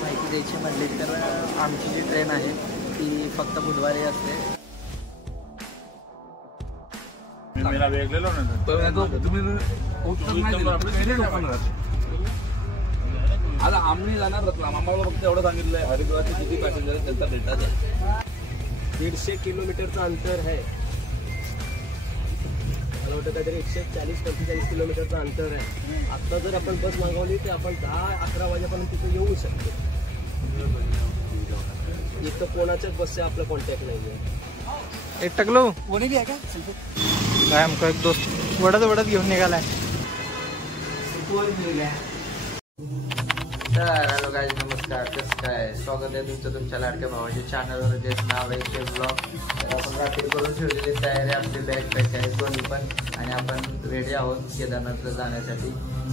माहिती द्यायची म्हणली तर आमची जी ट्रेन आहे ती फक्त बुधवारी असते. आता आम्ही जाणार रत्नाम. आम्हाला फक्त एवढं सांगितलंय हरिद्वारचे किती पॅसेंजर आहेत त्यांचा डेटा द्या. 150 किलोमीटरचं अंतर आहे. मला वाटतं काहीतरी 140-45 किलोमीटरचं अंतर आहे. आता जर आपण बस मागवली तर आपण 10-11 वाजेपर्यंत तिथे येऊ शकतो. इथं कोणाच्याच बसचा आपला कॉन्टॅक्ट नाही आहे. एक टकलो कोणी बी आहे का? काय आमका एक दोस्त वडत घेऊन निघालाय. तर हॅलो गाईज, नमस्कार. कसं काय स्वागत आहे तुमचं तुमच्या लाडक्या भावाच्या चॅनलवर, जे नाव आहे ते ब्लॉग. तर आपण रात्री करून ठेवलेली तयारी, आपली बॅग पॅक आहे दोन्ही पण, आणि आपण रेडी आहोत केदारनाथला जाण्यासाठी.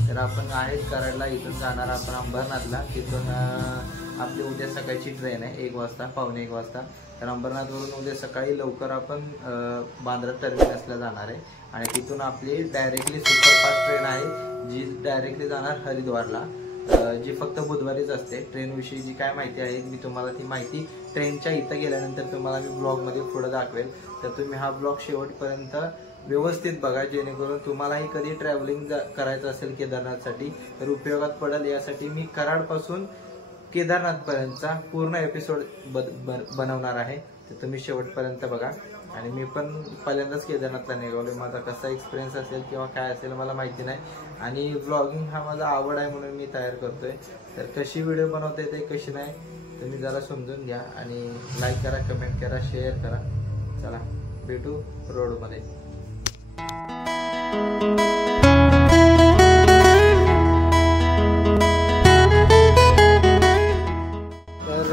तर आपण आहेत कराडला, इथून जाणार आपण अंबरनाथला. तिथून आपली उद्या सकाळची ट्रेन आहे 1 वाजता, पावणे 1 वाजता. तर अंबरनाथवरून उद्या सकाळी लवकर आपण बांद्रा टर्मिनसला जाणार आहे, आणि तिथून आपली डायरेक्टली सुपरफास्ट ट्रेन आहे जी डायरेक्टली जाणार हरिद्वारला, जी फक्त बुधवारीच असते. ट्रेनविषयी जी काय माहिती आहे मी तुम्हाला ती माहिती ट्रेनच्या इथं गेल्यानंतर तुम्हाला मी ब्लॉगमध्ये पुढे दाखवेल. तर तुम्ही हा ब्लॉग शेवटपर्यंत व्यवस्थित बघा, जेणेकरून तुम्हालाही कधी ट्रॅव्हलिंग करायचं असेल केदारनाथसाठी तर उपयोगात पडेल. यासाठी मी कराडपासून केदारनाथपर्यंतचा पूर्ण एपिसोड बनवणार आहे. तर तुम्ही शेवटपर्यंत बघा. आणि मी पण पहिल्यांदाच केदारनाथला निघालो. माझा कसा एक्सपिरियन्स असेल किंवा काय असेल मला माहिती नाही, आणि व्लॉगिंग हा माझा आवड आहे म्हणून मी तयार करतोय. तर कशी व्हिडिओ बनवता येते कशी नाही तुम्ही जरा समजून घ्या, आणि लाईक करा, कमेंट करा, शेअर करा. चला भेटू रोडमध्ये. तर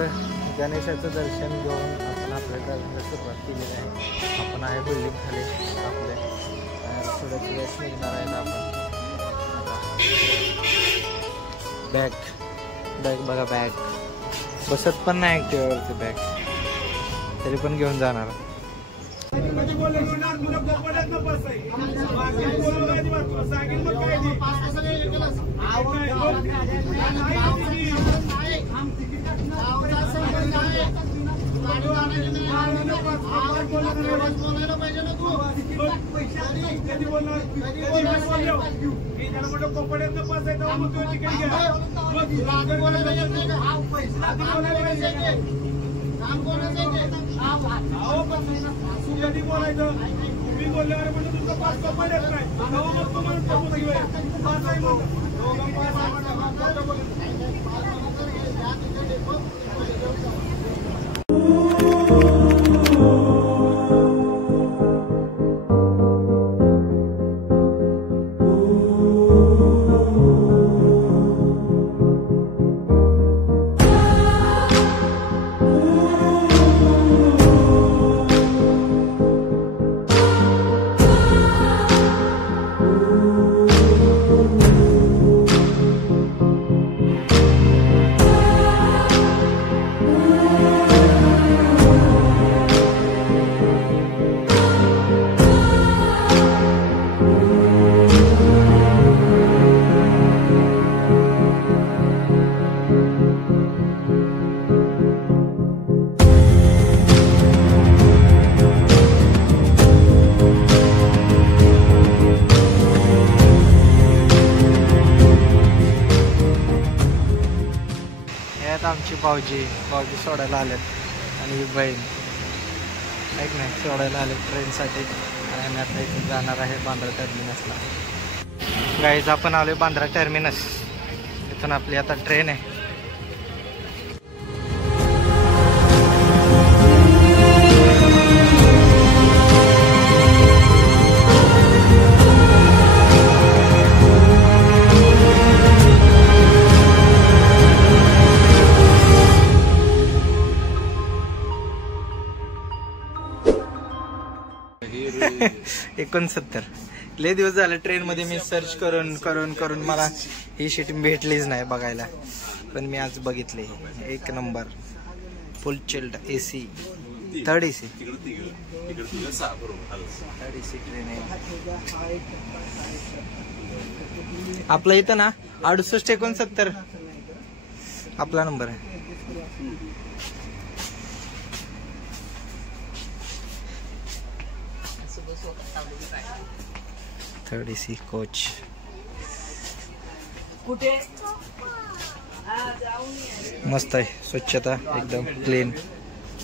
गणेशाचं दर्शन घेऊन आपण आपल्या ट्रॅव्हलिंगला सुरुवात केलेली आहे. आपण आहे बिल्डिंग खाली आपल्या थोड्याच वेळेस निघणार आहे आपण. बॅग बघा, बॅग बसत पण नाही ॲक्टिव्हावरती बॅग, तरी पण घेऊन जाणार. तुम्ही बोलल्यावर म्हणजे तुमचा पास कपड येत नाही. आमची भाऊजी सोडायला आलेत, आणि बहीण ऐक नाही सोडायला आलेत ट्रेनसाठी. आणि आम्ही आता इथून जाणार आहे बांद्रा टर्मिनसला. गाईज आपण आलोय बांद्रा टर्मिनस. इथून आपली आता ट्रेन आहे. $69 लय दिवस झाले ट्रेन मध्ये मी सर्च करून मला ही सीट भेटलीच नाही बघायला, पण मी आज बघितली. एक नंबर फुल चिल्ड AC थर्ड एसी तिकडे 6 बरोबर. थर्ड एसी ट्रेन आहे. आपला इथं ना 6869 आपला नंबर आहे. Third AC coach. मस्त आहे, स्वच्छता एकदम क्लीन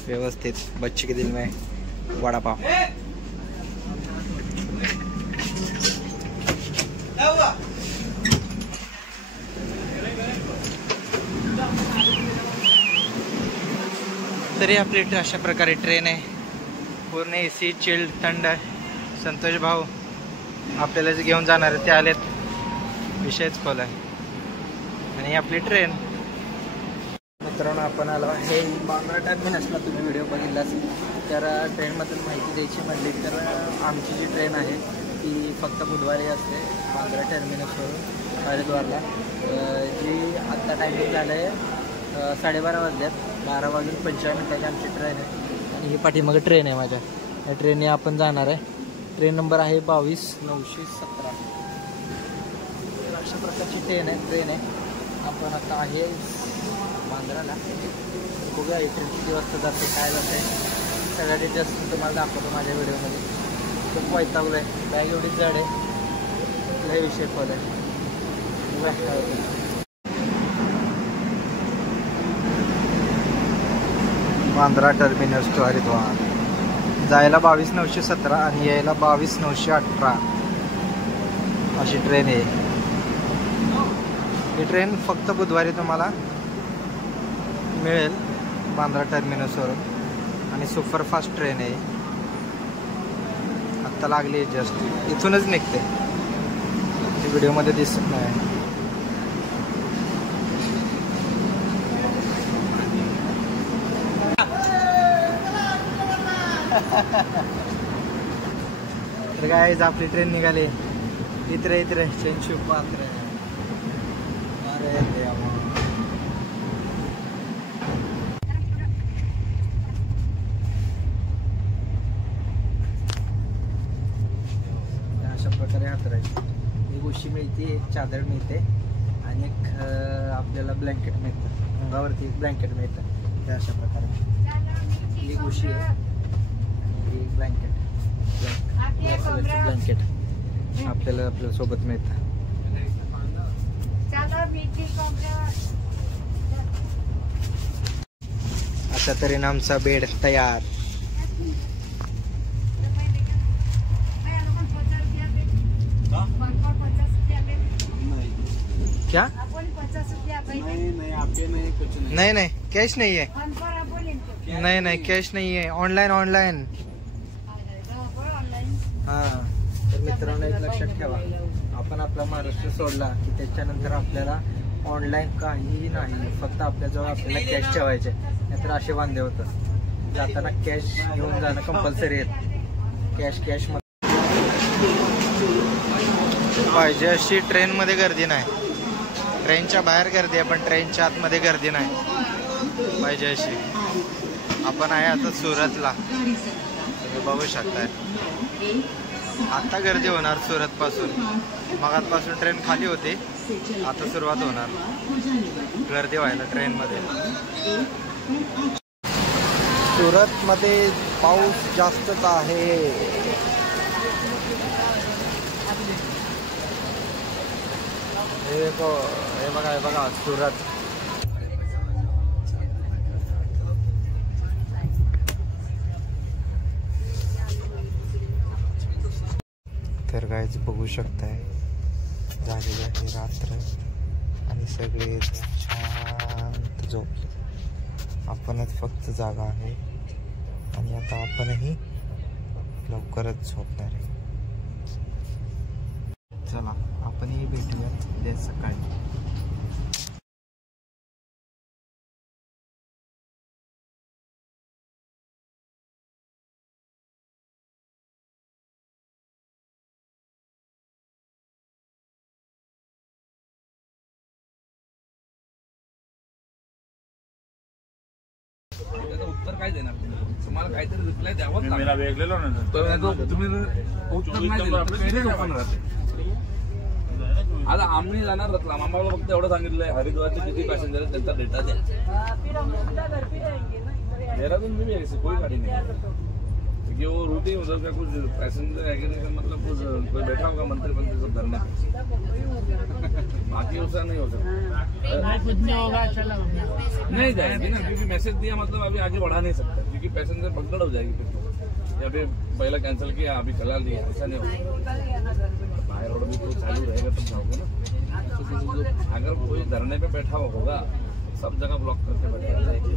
व्यवस्थित. बच्चे के दिल में वड़ा पाव. तरी आपली अशा प्रकारे ट्रेन आहे, पूर्ण एसी चिल्ड थंड. संतोष भाऊ आपल्याला जे घेऊन जाणार ते आलेत, विषयच खोल आहे. आणि आपली ट्रेन. मित्रांनो आपण आलो आहे बांद्रा टर्मिनसला. तुम्ही व्हिडिओ बघितलाच. तर ट्रेनमधून माहिती द्यायची म्हणली तर आमची जी ट्रेन आहे ती फक्त बुधवारी असते बांद्रा टर्मिनसवरून हरिद्वारला. जी आत्ता टायमिंग झालं आहे 12:30 वाजल्यात. 12 वाजून 55 मिनिटाची आमची ट्रेन आहे. आणि ही पाठीमागे ट्रेन आहे माझ्या. या ट्रेनने आपण जाणार आहे. ट्रेन नंबर आहे 22-917. अशा प्रकारची ट्रेन आहे. आपण आता आहे बांद्राला. बघूया ही ट्रेन किती वाजता जाते, काय जाते, सगळ्या डिटेल्स तुम्हाला दाखवतो माझ्या व्हिडिओमध्ये. खूप वैतागलो आहे, बॅग एवढीच जड आहे, लय विषय खोल आहे. बघूया काय होतं. Bandra terminus to Haridwar. जायला 22-917 आणि यायला 22-918 अशी ट्रेन आहे. ही ट्रेन फक्त बुधवारी तुम्हाला मिळेल बांद्रा टर्मिनसवरून. आणि सुपरफास्ट ट्रेन आहे. आत्ता लागली जस्ट, इथूनच निघते, व्हिडिओमध्ये दिसत नाही. तर गाईज आपली ट्रेन निघाली. इतरे चेंचू पात्र. अरे देवा. अशा प्रकारे हातरायची. एक उशी मिळते, एक चादर मिळते आणि एक आपल्याला ब्लँकेट मिळतं. अंगावरती एक ब्लँकेट मिळतं. त्या अशा प्रकारे एक उशी आहे आणि एक ब्लँकेट. ब्लँकेट आपल्याला सोबत मिळतं. अशा तऱ्हेने आमचा बेड तयार. क्या? नहीं कैश नहीं है. नहीं कैश नहीं है. ऑनलाइन. हां. तर मित्रांनो एक लक्षात ठेवा, आपण आपला महाराष्ट्र सोडला की त्याच्यानंतर आपल्याला ऑनलाईन काहीही नाही. फक्त आपल्याजवळ आपल्याला कॅश ठेवायचे, नाहीतर असे वांदे होतं. जाताना कॅश घेऊन जाणं कंपल्सरी आहे. कॅश पाहिजे अशी ट्रेनमध्ये गर्दी नाही. ट्रेनच्या बाहेर गर्दी आहे पण ट्रेनच्या आतमध्ये गर्दी नाही पाहिजे अशी. आपण आहे आता सुरतला, तुम्ही बघू शकताय. आता गर्दी होणार सुरत पासून. मगातपासून ट्रेन खाली होती, आता सुरुवात होणार गर्दी व्हायला ट्रेनमध्ये. सुरतमध्ये पाऊस जास्तच आहे. हे बघा सुरत. तर गाईज बघू शकताय, झालेली आहे रात्र आणि सगळे शांत झोपले. आपणच फक्त जागा आहे आणि आता आपणही लवकरच झोपणार आहे. चला आपणही भेटूया उद्या सकाळी. त्याचं उत्तर काय देणार तुम्हाला काहीतरी रिप्लाय द्यावंच मी मेला वेगळेलो ना तुम्ही उत्तर नाही दिलं तर पेढीच ओपन राहते. आता आम्ही जाणार रतलाम, आम्हाला फक्त एवढं सांगितलंय हरिद्वारचे किती पॅसेंजर आहेत त्यांचा डेटा द्या. देहरादून में भी ऐसी कोई गाड़ी नहीं है क्योंकि वो रूट ही उधर का कुछ पैसेंजर है का मतलब कुछ कोई बैठा होगा मंत्री सब धरने, बाकी उसका नहीं हो सकता. नहीं जाएगी ना क्योंकि मैसेज दिया मतलब अभी आगे बढ़ा नहीं सकता क्योंकि पैसेंजर भगदड़ हो जाएगी फिर. अभी पहला कैंसिल किया अभी कल दिया, ऐसा नहीं होगा. बाहर रोड भी तो चालू रहेगा तब जाओगे ना. अगर कोई धरने पे बैठा होगा सब जगह ब्लॉक करके बैठा जाएगी.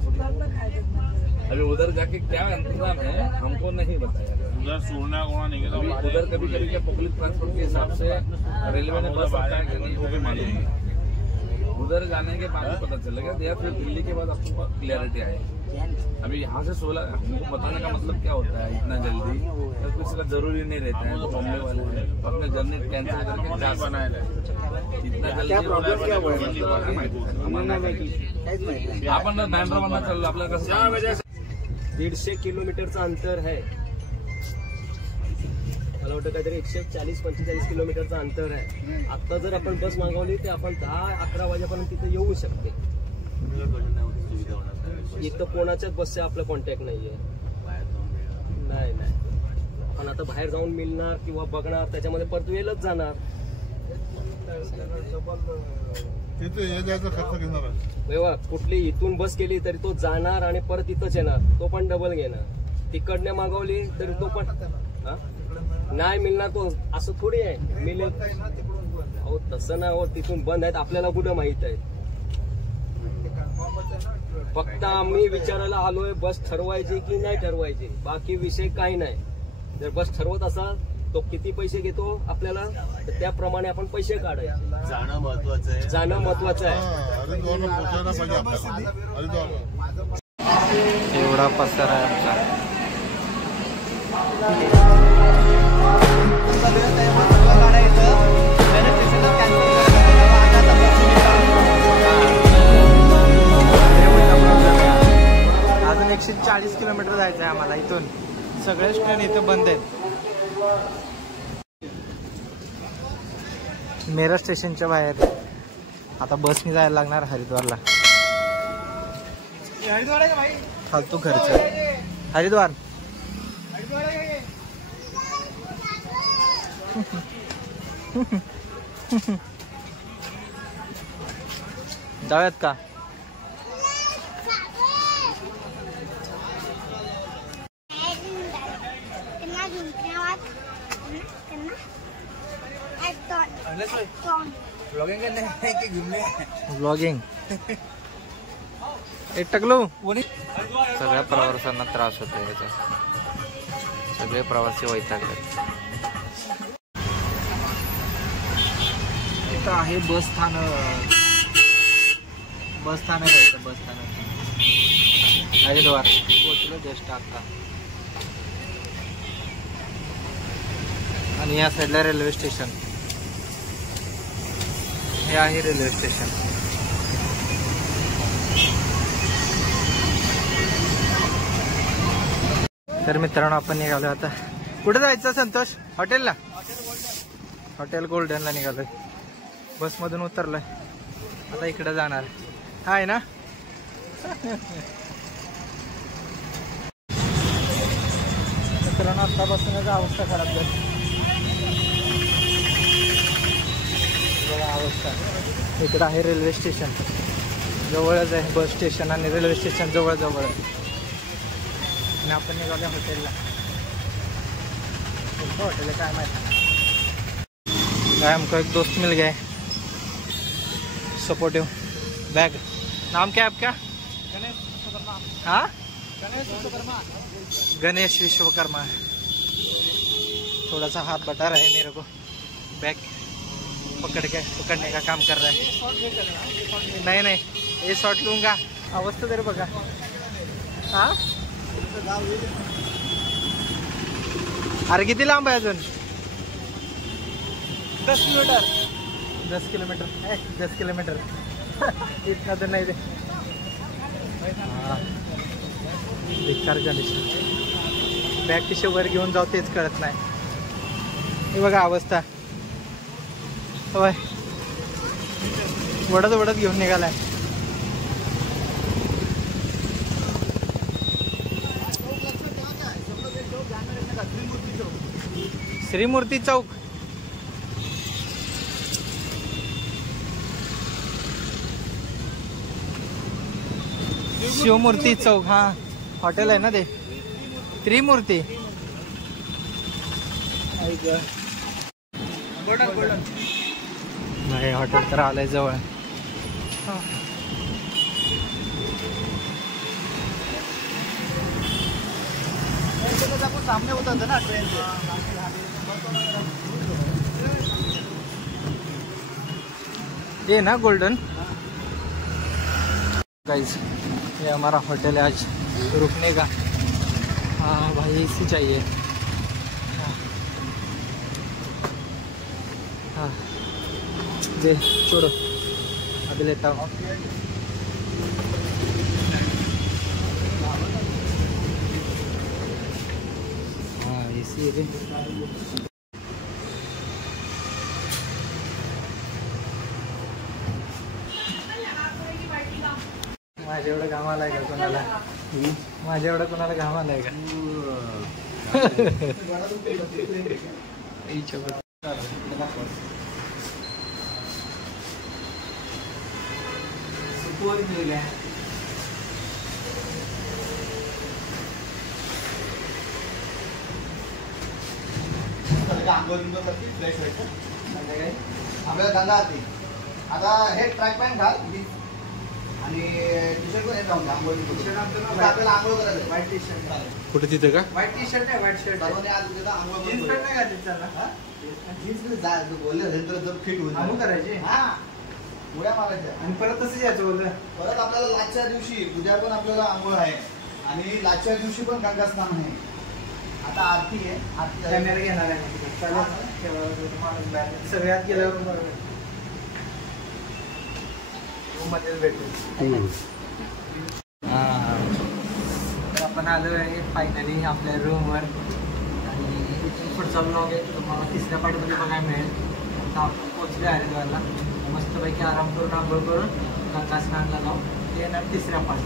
अभी उधर जाके क्या इंतजाम है हमको नहीं बताया गया. उधर सोना कोना नहीं अभी उधर कभी कभी क्या पब्लिक ट्रांसपोर्ट के हिसाब से रेलवे ने बस आता है कि नहीं वो भी मालूम नहीं. उधर जाने के बाद पता चलेगा या फिर दिल्ली के बाद आपको क्लियरिटी आएगी. अभी यहाँ से 16 हमको बताने का मतलब क्या होता है इतना जल्दी, तो किसी का जरूरी नहीं रहता है. तो बॉम्बे वाले हैं अपने जर्नी कैंसिल करके जा बनाए इतना जल्दी आपण बँड्रावरनं चाललो आपल्याला कसं 150 किलोमीटरचं अंतर आहे. मला वाटतं काहीतरी 140-45 किलोमीटरचं अंतर आहे. आता जर आपण बस मागवली तर आपण 10-11 वाजेपर्यंत तिथे येऊ शकते. इथं कोणाच्याच बसचे आपला कॉन्टॅक्ट नाहीये. नाही आपण आता बाहेर जाऊन मिळणार किंवा बघणार त्याच्यामध्ये परत वेळच जाणार. तिथे जायचा खर्च घेणार आहे. तेव्हा कुठली इथून बस केली तरी तो जाणार आणि परत इथंच येणार, तो पण डबल घेणार. तिकडने मागवली तरी तो पण नाही मिळणार. तो असं थोडी आहे मिळेल. अहो तसं ना हो, तिथून बंद आहेत आपल्याला कुठं माहित आहे. फक्त आम्ही विचारायला आलोय बस ठरवायची की नाही ठरवायची, बाकी विषय काही नाही. जर बस ठरवत असाल तो किती पैसे घेतो आपल्याला तर त्याप्रमाणे आपण पैसे काढायचे. जाणं महत्वाचं आहे. हरिद्वारला पोहोचायला पाहिजे आपल्याला. हरिद्वारला एवढा पसारा आहे आमचा. अजून 140 किलोमीटर जायचं आहे आम्हाला इथून. सगळेच ट्रेन इथं बंद आहेत. मेरठ स्टेशनच्या बाहेर आता बसनी जायला लागणार हरिद्वारला. फालतू खर्च. हरिद्वार जाऊयात का? ब्लॉगिंग एक टकलो. सगळ्या प्रवाशांना त्रास होतो याचा. सगळे प्रवासी वैतागले. इथं आहे बस स्थानक. बस स्थानक आहे इथं. बस स्थानक हरिद्वार पोहोचलो जस्ट आता. आणि या साईडला रेल्वे स्टेशन. हे आहे रेल्वे स्टेशन. तर मित्रांनो आपण निघालो आता. कुठे जायचं संतोष? हॉटेलला. हॉटेल गोल्डनला निघालोय. बसमधून उतरलोय आता इकडे जाणार आहे ना. मित्रांनो आतापासूनच अवस्था खराब झाली. अवस्था इकडं आहे रेल्वे स्टेशन. जवळच आहे बस स्टेशन आणि रेल्वे स्टेशन जवळ जवळ आहे. आणि आपण निघालो हॉटेलला. कोणतं हॉटेल है काय माहिती. गाय हमको एक दोस्त मिल गए सपोर्टिव. बैग नाम क्या है आपका? हाँ गणेश विश्वकर्मा. थोड़ा सा हाथ बटा रहा है मेरे को. बैग पकड़ने का काम कर रहा है. नहीं ये शॉट लूंगा. अवस्था तरी बघा. हाँ अरे किती लांब आहे अजून? 10 किलोमीटर. 10 किलोमीटर इतना तो नहीं. बेकार कंडिशन. बॅग कशी वर घेऊन जाऊ तेच कळत नाही. हे बघा अवस्था. होय वडत वडत घेऊन निघालाय. श्रीमूर्ती चौक. शिवमूर्ती चौक. हा हॉटेल आहे ना ते त्रिमूर्ती. नाही हॉटेल तर आलंय जवळ. सामने होता था ना ट्रेन से. ये ना गोल्डन गाइस. ये हमारा होटल है आज रुकने का. हाँ भाई एसी चाहिए. हाँ दे छोड़ो अभी लेता हूँ. हाँ एसी है. माझ्या एवढं घाम आलाय का कोणाला? माझ्या एवढं कोणाला घाम आलाय का? आपल्याला गंगा आरती. आता हे ट्रॅक पॅन्ट घाल आणि टी शर्ट पण येत आपल्याला आंघोळ करायचं. White T shirt. कुठे तिथे का? व्हाईट टी शर्ट आहे. व्हाईट शर्ट सर्वांनी आज उद्या आंघोळ जीन्स पॅन्ट नाही घातली त्याला. जीन्स बोलले जर फिट होईल आंघोळ करायची. हा उड्या मारायच्या. आणि परत तसंच यायचं बोललं. परत आपल्याला लाचच्या दिवशी उद्या पण आपल्याला आंघोळ आहे आणि लाचच्या दिवशी पण गंगा स्नान आहे. आता आरती आहे. आरती कॅमेरा घेणार आहे. चालेल सगळ्यात गेल्यावर मध्येच भेटू. तर आपण आलो आहे फायनली आपल्या रूमवर. आणि पुढचा ब्लॉग आहे तुम्हाला तिसऱ्या पार्टमध्ये बघायला मिळेल. आता आपण पोचले हरिद्वारला. मस्तपैकी आराम करून आंघोळ करून गंगा स्नानला जाऊ. ते येणार तिसऱ्या पार्ट.